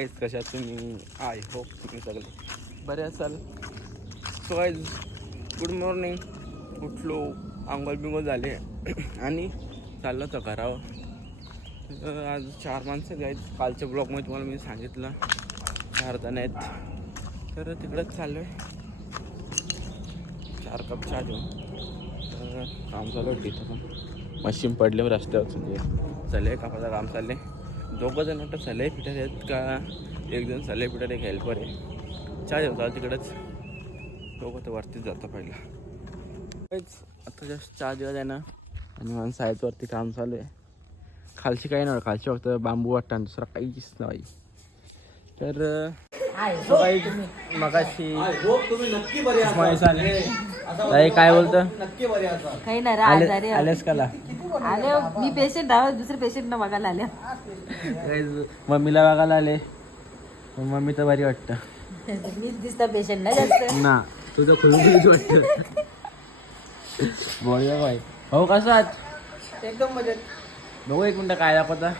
Guys कशा तुम्ही I hope तुम्ही सगळे. बरे असाल सो गाईज गुड मॉर्निंग उठलो. आंघोळ बिंगोळ झाले. आणि चाललो तर घरावर. आज चार माणसं आहेत. कालच्या ब्लॉगमध्ये तुम्हाला मी सांगितलं. चार जण आहेत. तर तिकडंच चाललो आहे चार कप चहा देऊन तर काम चालू आहे तिथं पण. मशीन पडले रस्त्यावर चालले सलई कापाचं काम चालले दोघं जण वाटतं सलई पिठत आहेत का एक जण सलई पिठत एक हेल्पर आहे देऊ चालू तिकडंच दोघं तर वरतीच जातं पहिला काहीच आता जस्ट चहा दिवस आहे ना आणि मला साईडवरती काम चालू आहे खालची काही नाही खालची फक्त बांबू वाटतं आणि दुसरा काहीच नाही तर मगाशी काय बोलतं काही नाही आलेस कला आले मी पेशंट आहो दुसरे पेशंट न बघायला आले. Guys, मम्मीला बघायला आले. मम्मी तर बरी वाटतं. मीच दिसता पेशंट ना जास्त. ना तुझं खुलबुलीच वाटतं. बोल बाय हो कसं आहात? एकदम मजेत. बघू एक मिनटं काय दाखवता.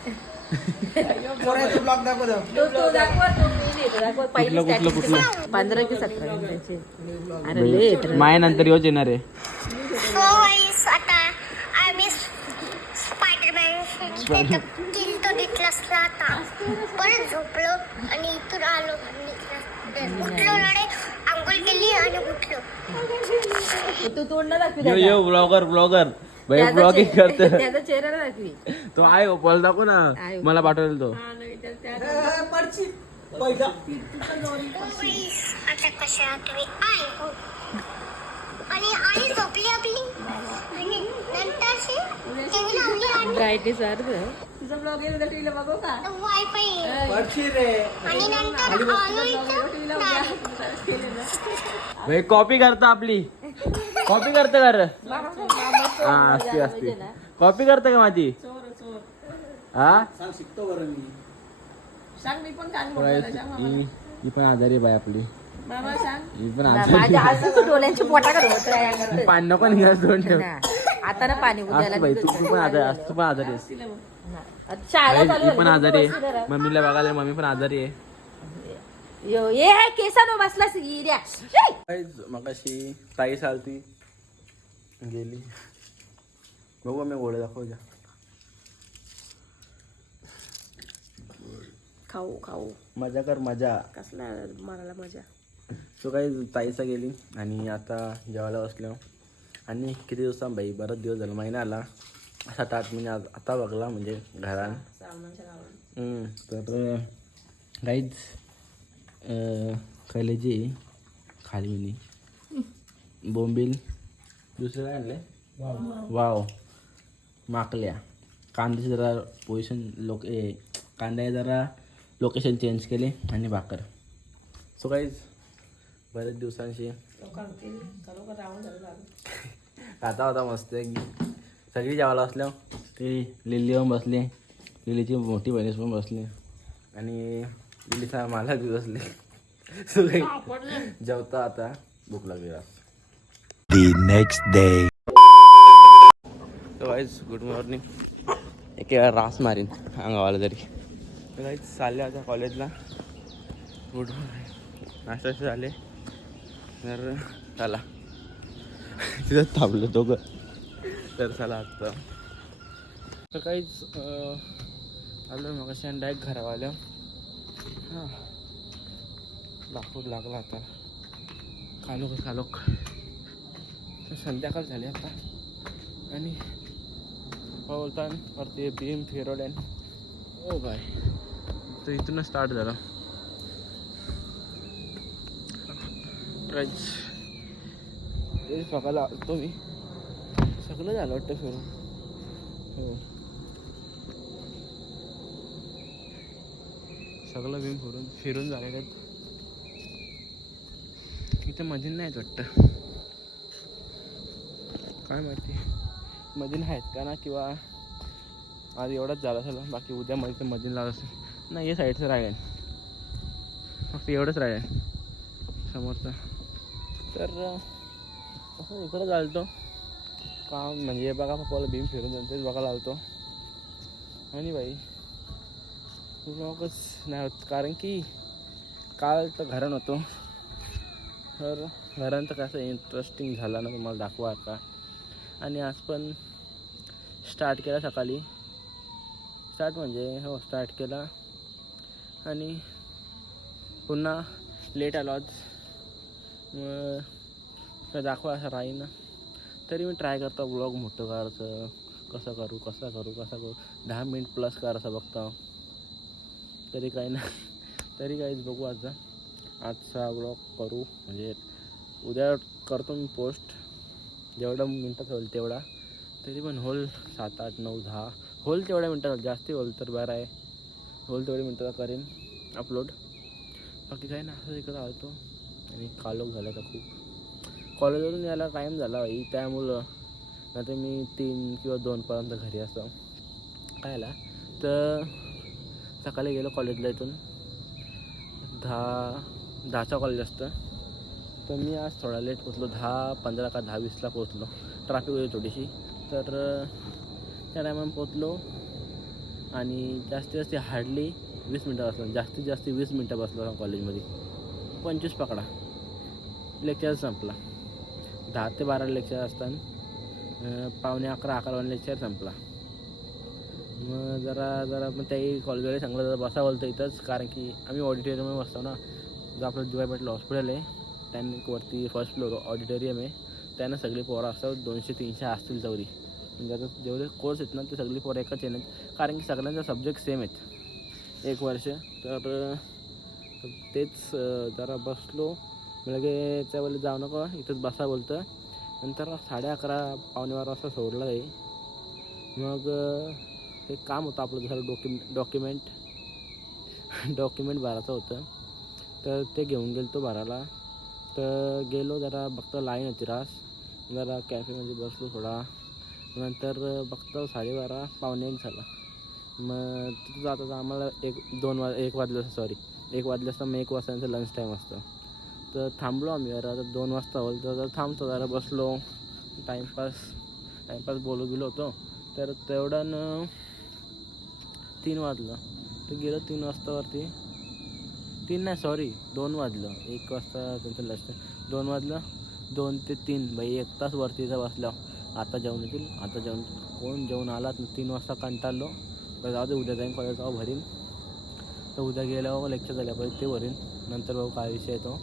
कुठलं, कुठलं. पंधरा की सतरा. माया नंतर योच येणार आहे. आता. परत झोपलो आणि इथून आलो उठलो ना रे आंघोळ केली आणि उठलो. तू तोंड ना दाखवी यो ब्लॉगर ब्लॉगर. भाई ब्लॉगिंग करतो त्याचा चेहरा ना दाखवी. तो आहे हो, बोल दाखव ना. मला पाठवलेला तो. आता कशा तुम्ही आय हो आणि आई झोपली आपली. आणि ब्राईटनेस तुझा ब्लॉग टीव्हीला बघू का? रे. कॉपी करता आपली. कॉपी करते का रे हा असते असते. कॉपी करते का माझी? हा? सांग शिकतो बरं मी सांग मी पण ही पण आजारी बाई आपली. मामा सांग. पण आजारी माझ्या आज डोळ्यांची पोटा का पाणी नको निघास दोन ठेव. आता ना पाणी उद्याला असते बाई तू तू पण आजारी आहेस, तू पण आजारी आहेस. शाळा पण. आजारी मम्मीला बघायला मम्मी पण आजारी आहे. यो केसानो बसलास! मगाशी ताई चालती गेली. बघू मी गोळे दाखव द्या. खाऊ खाऊ. मजा कर मजा. कसला मनाला मजा. सो काही ताईचा गेली आणि आता जेवायला बसलो. आणि किती दिवसां बाई बराच दिवस झाला महिना आला. सात आठ महिने आता बघला म्हणजे घरान हम्म, तर काहीच कलेजी खाली मिनी बोंबील. दुसरं काय आणलं वाव. माकल्या. कांद्याचे जरा पोझिशन लोक कांद्याचे जरा लोकेशन चेंज केले आणि भाकर. सो काहीच बरेच दिवसांशी. आता होता मस्त एक. सगळी जेवायला असल्यावर ती लिली पण बसली. लिलीची मोठी बहिणीस पण बसली. आणि लिलीचा मला बी बसले. सो काही जेवता आता. भूक लागली day. तो वाईज गुड मॉर्निंग एक वेळा रास मारीन अंगावाला तरी. तर काहीच चालले आता कॉलेजला गुड मॉर्निंग नाश्ता झाले. तर चला. तिथं थांबलो दोघं. तर चला आता. तर काहीच आलो मग डायरेक्ट घरावर आलं. हां. लाकूड लागला आता. खालोक खालोक तर संध्याकाळ झाली आता. आणि बोलतान वरती बीम फिरवल्यान. ओ बाय तर इथूनच स्टार्ट झालं. फ्रेंड्स तेच बघायला आलतो मी सगळं झालं वाटतं फिरून हो सगळं बीम फिरून फिरून झालेलं आहेत इथे मधीन नाहीत वाटतं काय माहिती मधीन आहेत का ना किंवा आज एवढाच झाला असेल बाकी उद्या मध्ये मधीन लागत असेल नाही हे साईडचं राहील फक्त एवढंच राहील समोरचं तर असं इकडं चालतो. काम म्हणजे हे बघा पप्पाला भीम फिरून जातो तेच बघायला आलतो. आणि बाई ब्लॉगच नाही होत कारण की काल तर घरान होतो. तर घरान तर कसं इंटरेस्टिंग झाला ना तुम्हाला दाखवा का आणि आज पण स्टार्ट केला सकाळी. स्टार्ट म्हणजे हो स्टार्ट केला. आणि पुन्हा लेट आलो आज. मग काय दाखवा असं राहीन. तरी मी ट्राय करतो ब्लॉग मोठं करायचं. कसं करू कसं करू कसं करू. दहा मिनिट प्लस करायचं बघतो तरी काही ना तरी काहीच बघू आजचा आजचा ब्लॉग करू. म्हणजे उद्या करतो मी पोस्ट जेवढं मिनटात होईल तेवढा. तरी पण होल सात आठ नऊ दहा. होल तेवढ्या मिनटात होईल जास्ती होईल तर बरं आहे. होल तेवढ्या मिनटात करेन अपलोड बाकी काही ना असं इकडं आलतो आणि कालोख झाला तर खूप. कॉलेजवरून यायला टाईम झाला भाई त्यामुळं नाही तर मी तीन किंवा दोनपर्यंत घरी असतो. काय आला तर सकाळी गेलो कॉलेजला इथून. दहा दहाचा कॉलेज असतं. तर मी आज थोडा लेट पोचलो दहा पंधरा का दहा वीसला पोचलो ट्रॅफिक होती थोडीशी. तर त्या टायमाला पोचलो आणि जास्तीत जास्त हार्डली वीस मिनटं बसलो. जास्तीत जास्त वीस मिनटं बसलो कॉलेजमध्ये पंचवीस पकडा. लेक्चर संपला. दहा ते बारा लेक्चर असताना पावणे अकरा अकरा लेक्चर संपला. मग जरा जरा मग त्याही कॉलेजवाले सांगलं जरा बसा बोलतो इथंच कारण की आम्ही ऑडिटोरियममध्ये बसतो ना. जो आपलं जुवाय पाटील हॉस्पिटल आहे त्यांनी वरती फर्स्ट फ्लोर ऑडिटोरियम आहे. त्यांना सगळी पोरं असतात दोनशे तीनशे असतील चौरी. म्हणजे आता जेवढे कोर्स आहेत ना ते सगळी पोरं एकच येणार कारण की सगळ्यांचा सब्जेक्ट सेम आहेत. एक वर्ष तर तर तेच जरा बसलो. त्या वेळेला जाऊ नका इथंच बसा बोलतं नंतर साडे अकरा पावणे बारा वाजता सोडला आहे मग अं, एक काम होतं आपलं जसं डॉक्युमेंट डॉक्युमेंट. डॉक्युमेंट भरायचं होतं. तर ते घेऊन गेलो तो भरायला. तर गेलो जरा बघतो लाईन होती रास. जरा कॅफेमध्ये बसलो थोडा. नंतर बघतो साडेबारा पावणे एक झाला. मग तिथं जाता आम्हाला एक दोन वाज एक वाजलं सॉरी. एक वाजल्यास असतं मग एक वाजता लंच टाईम असतं. तर थांबलो आम्ही जरा आता दोन वाजता होईल. तर थांबतो जरा बसलो. टाईमपास टाईमपास बोलू गेलो होतो. तर तेवढं तीन वाजलं. तर गेलो तीन वाजतावरती. तीन नाही सॉरी दोन वाजलं. एक वाजता त्यांचं लंच दोन वाजलं. दोन ते तीन. बाई एक तास वरतीचा बसलो. आता जेवण येतील. आता जेवण कोण जेवण आला तीन वाजता कंटाळलो. बरं जाऊ दे उद्या जाईन कॉलेज जाऊ भरीन. तर उद्या गेल्यावर लेक्चर झाल्या पाहिजे ते भरीन नंतर भाऊ काय विषय येतो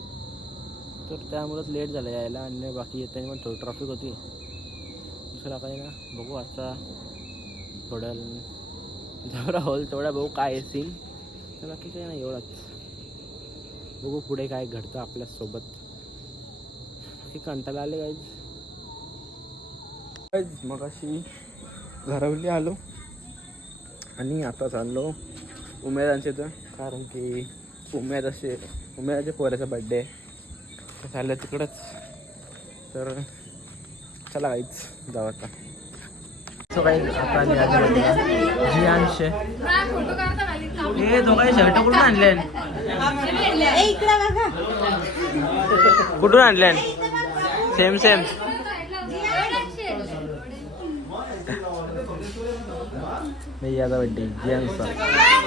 तर त्यामुळंच लेट झालं यायला आणि बाकी येताना पण थोडी ट्रॉफिक होती. दुसरा काही ना बघू आता. थोडं जेवढा होल तेवढा बघू काय सीन तर बाकी काही नाही एवढंच. बघू पुढे काय घडतं आपल्यासोबत बाकी कंटाळा आले काय मग अशी घरावली आलो. आणि आता चाललो. उमेदांचे तर. कारण की उमेद असे उमेदाच्या पोऱ्याचा बड्डे तर चाललं तिकडंच. तर चला काहीच जाऊ आता. सो काही आता आम्ही आधी जियांशे. हे दोघांचे शर्ट कुठून आणले? कुठून आणले? सेम सेम नाही आता बड्डे तर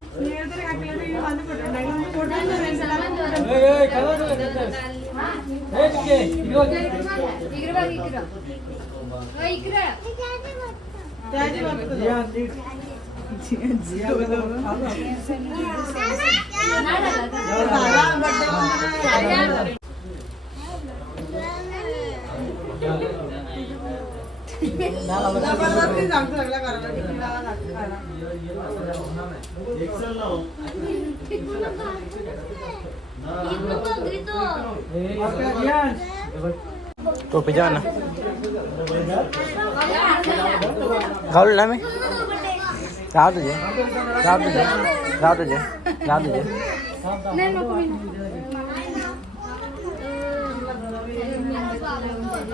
Yeah. टोपी जा ना घालू ना मी। राहू तुझे। राहू तुझे। राहू तुझे। राहू तुझे।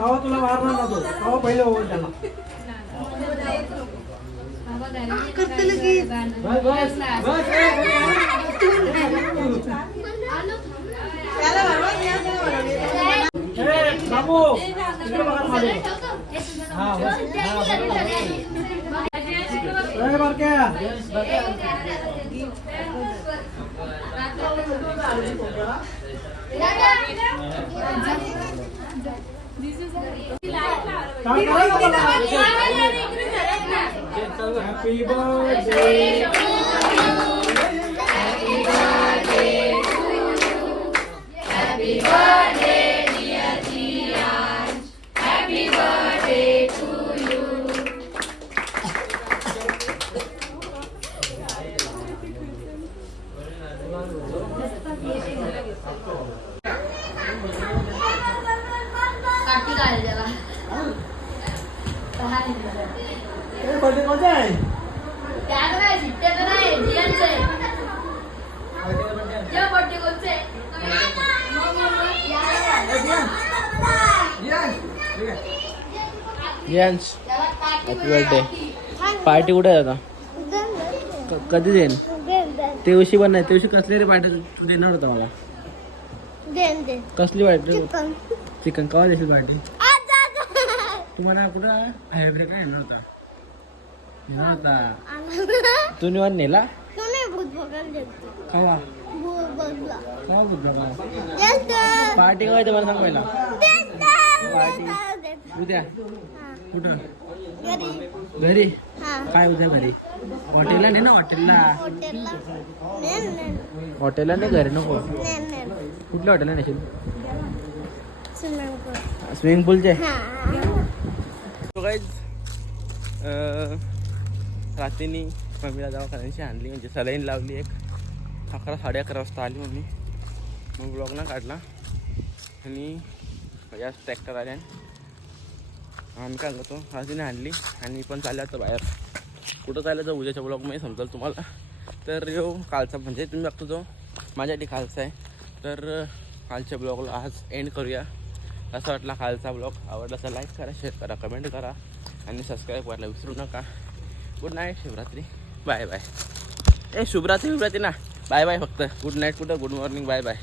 तेव्हा तुला मारणार ना तो तेव्हा पहिले होईल त्याला बस, बस, बस, ए, ए, बाबू इकडे बघा ना मागे. Happy birthday. कोणता आहे? हॅपी बर्थडे पार्टी कुठे आहे आता? कधी देईन? ते दिवशी पण नाही ते दिवशी कसली रे पार्टी देणार होता मला. कसली पार्टी चिकन. कवा देशील पार्टी तुम्हाला कुठं हायब्रिड काय येणार होता? येणार होता. तू निवान नेला? कवा कवा? बुधला पार्टी कवा येते. मला सांग पहिला उद्या. कुठं? घरी. काय उद्या घरी? हॉटेलला नाही ना हॉटेलला? हॉटेलला. नाही घरी नको. कुठल्या हॉटेलला नेशील? स्विमिंग पूलचे? गाईज रात्रीनी मम्मीला दवाखान्याची आणली म्हणजे सलाईन लावली एक. अकरा साडे अकरा वाजता आली मम्मी. मग ब्लॉग ना काढला. आणि याच ट्रॅक्टर आल्या. आम्ही काय करतो रात्रीने आणली आणि पण चालल्याचं बाहेर. कुठं चाललं उद्याच्या ब्लॉगमध्ये समजेल तुम्हाला. तर यो कालचा म्हणजे तुम्ही बघतो तो माझ्यासाठी कालचा आहे. तर कालच्या ब्लॉगला आज एंड करूया. असा वाटला कालचा ब्लॉग आवडला तर लाईक करा शेअर करा कमेंट करा आणि सबस्क्राईब करायला विसरू नका. Good night Shivratri. Bye bye ए शुभरात्री विभरात्री ना. बाय बाय फक्त. गुड नाईट कुठं? Good morning bye bye